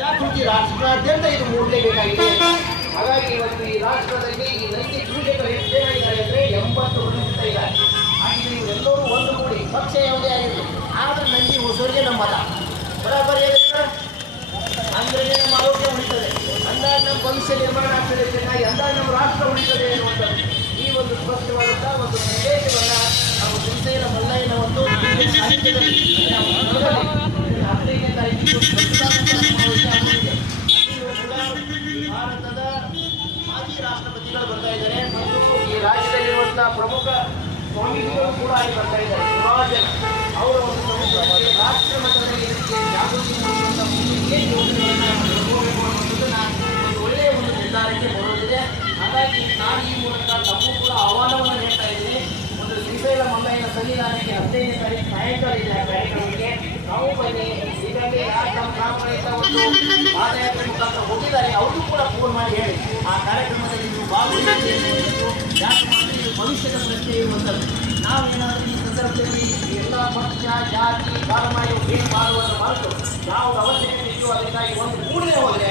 ಜಾಗೃತಿ ರಾಷ್ಟ್ರಾದ್ಯಂತ ಇದು ಮೂಡಲೇಬೇಕಾಗಿದೆ. ಹಾಗಾಗಿ ಇವತ್ತು ಈ ರಾಷ್ಟ್ರದಲ್ಲಿ ಈ ನಂದಿ ಕ್ರೀಡೆಗಳು ಏನಾಗಿದ್ದಾರೆ ಅಂದರೆ 80% ಇದ್ದಾರೆ. ಹಾಗೆ ನೀವೆಲ್ಲರೂ ಒಂದು ಕೂಡಿ ಪಕ್ಷ ಯಾವುದೇ ಆಗಿರಲಿ, ಆದ್ರೆ ನಂದಿ ಉಳಿಸೋರಿಗೆ ನಮ್ಮ ಮತ ಬರಾಬರಿ ಅಂದ್ರೆ ನಮ್ಮ ಆರೋಗ್ಯ ಉಳಿತದೆ, ಅಂದಾಗ ನಮ್ಮ ಭವಿಷ್ಯ ನಿರ್ಮಾಣ ಆಗ್ತದೆ ಚೆನ್ನಾಗಿ, ಅಂದಾಗ ನಮ್ಮ ರಾಷ್ಟ್ರ ಉಳಿತದೆ ಎನ್ನುವಂಥದ್ದು ಈ ಒಂದು ಸ್ಪಷ್ಟವಾದಂತಹ ಒಂದು ಸಂದೇಶವನ್ನು ನಾವು ಶ್ರೀಶೈಲ ಮಲ್ಲಯ್ಯನ ಒಂದು ಭಾರತದ ಮಾಜಿ ರಾಷ್ಟ್ರಪತಿಗಳು ಬರ್ತಾ ಇದ್ದಾರೆ ಮತ್ತು ಈ ರಾಜ್ಯದಲ್ಲಿರುವಂತಹ ಪ್ರಮುಖ ಸ್ವಾಮೀಜಿಗಳು ಕೂಡ ಅಲ್ಲಿ ಬರ್ತಾ ಇದ್ದಾರೆ. ಸುಮಾರು ಜನ ಅವರ ಒಂದು ರಾಷ್ಟ್ರ ಮಟ್ಟದಲ್ಲಿ ಜಾಗೃತಿ ಮೂಡಿಸುವಂತಹ ಏನು ಯೋಜನೆಗಳನ್ನು ತಗೋಬೇಕು ಅನ್ನೋದನ್ನ ಒಂದು ಒಳ್ಳೆಯ ಒಂದು ನಿರ್ಧಾರಕ್ಕೆ ಬರೋದಿದೆ. ಹಾಗಾಗಿ ನಾನು ಈ ಮೂಲಕ ತಪ್ಪು ಕೂಡ ಆಹ್ವಾನವನ್ನು ನೀಡ್ತಾ ಇದ್ದೀನಿ. ಒಂದು ಶ್ರೀಶೈಲ ಮಲ್ಲಯ್ಯನ ಸನ್ನಿಧಾನಕ್ಕೆ 15ನೇ ತಾರೀಕು ಸಾಯಂಕಾಲ ಇದೆ. ಆ ಕಾರ್ಯಕ್ರಮಕ್ಕೆ ನಾವು ಬನ್ನಿ. ಈಗಾಗಲೇ ಯಾರು ನಮ್ಮ ಗ್ರಾಮಗಳಿಂದ ಒಂದು ಪಾದಯಾತ್ರೆ ಮುಖಾಂತರ ಹೋಗಿದ್ದಾರೆ, ಅವ್ರಿಗೂ ಕೂಡ ಫೋನ್ ಮಾಡಿ ಹೇಳಿ ಆ ಕಾರ್ಯಕ್ರಮದಲ್ಲಿ ನೀವು ಭಾಗವಹಿಸಿ. ಯಾಕೆ ಮಾಡಿದ್ರೆ ಇದು ಭವಿಷ್ಯದ ಪ್ರಶ್ನೆ ಇರುವಂಥದ್ದು. ನಾವೇನಾದರೂ ಈ ಸಂದರ್ಭದಲ್ಲಿ ಎಲ್ಲ ಪಕ್ಷ ಜಾತಿ ಧರ್ಮ ಇವು ಏನು ಮಾಡುವುದನ್ನು ಮರೆತು ನಾವು ಅವಶ್ಯಕತೆ ಇದ್ದು ಅದಕ್ಕಾಗಿ ಒಂದು ಕೂಡಲೇ ಹೋದರೆ